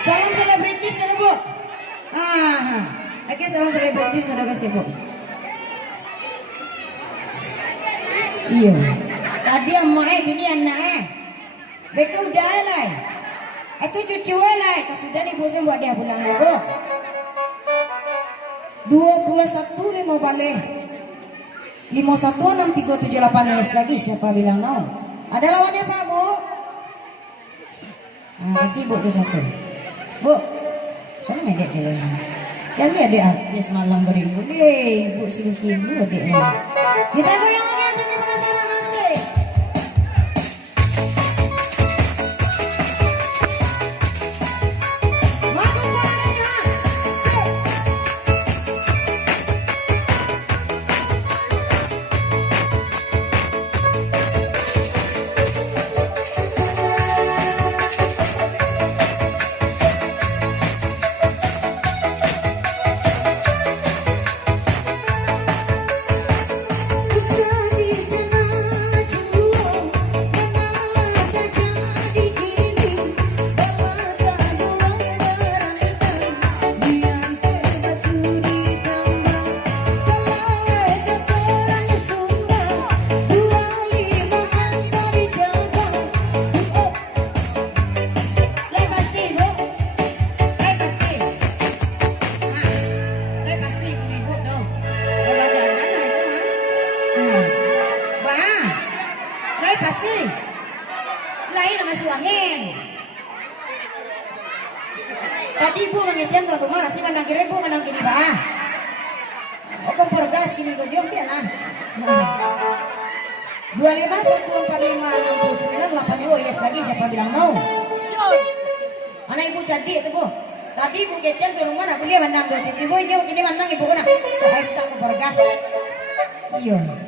Salam selebritis ya Bu. Oke, salam selebritis sudah kasih Bu. Iya. Tadi emak gini anak betul udah lah. Itu cucu lah. Sudah nih bosnya buat dia pulang lagi. 221 mau balik. 516378 S lagi siapa bilang no? Ada lawannya Pak Bu? Kasih Bu tuh satu. Bu, sana main dek cewek. Jangan dia dek artis malam beribu deh. Bu sibuk-sibuk dek. Kita goyang lagi acunya penasaran asik. Pasti lain sama suangin. Tadi ibu mengecewakan tuan rumah nasi menang kiri ibu menang kini bah. Oh kompor gas kini gue jom dia lah. 25145698 yes lagi siapa bilang no? Anak ibu cantik tu Bu. Tadi ibu kecewakan tuan rumah nak boleh menang 2 cm ibu ini menang ibu kena. Saya kita kompor gas. Iya.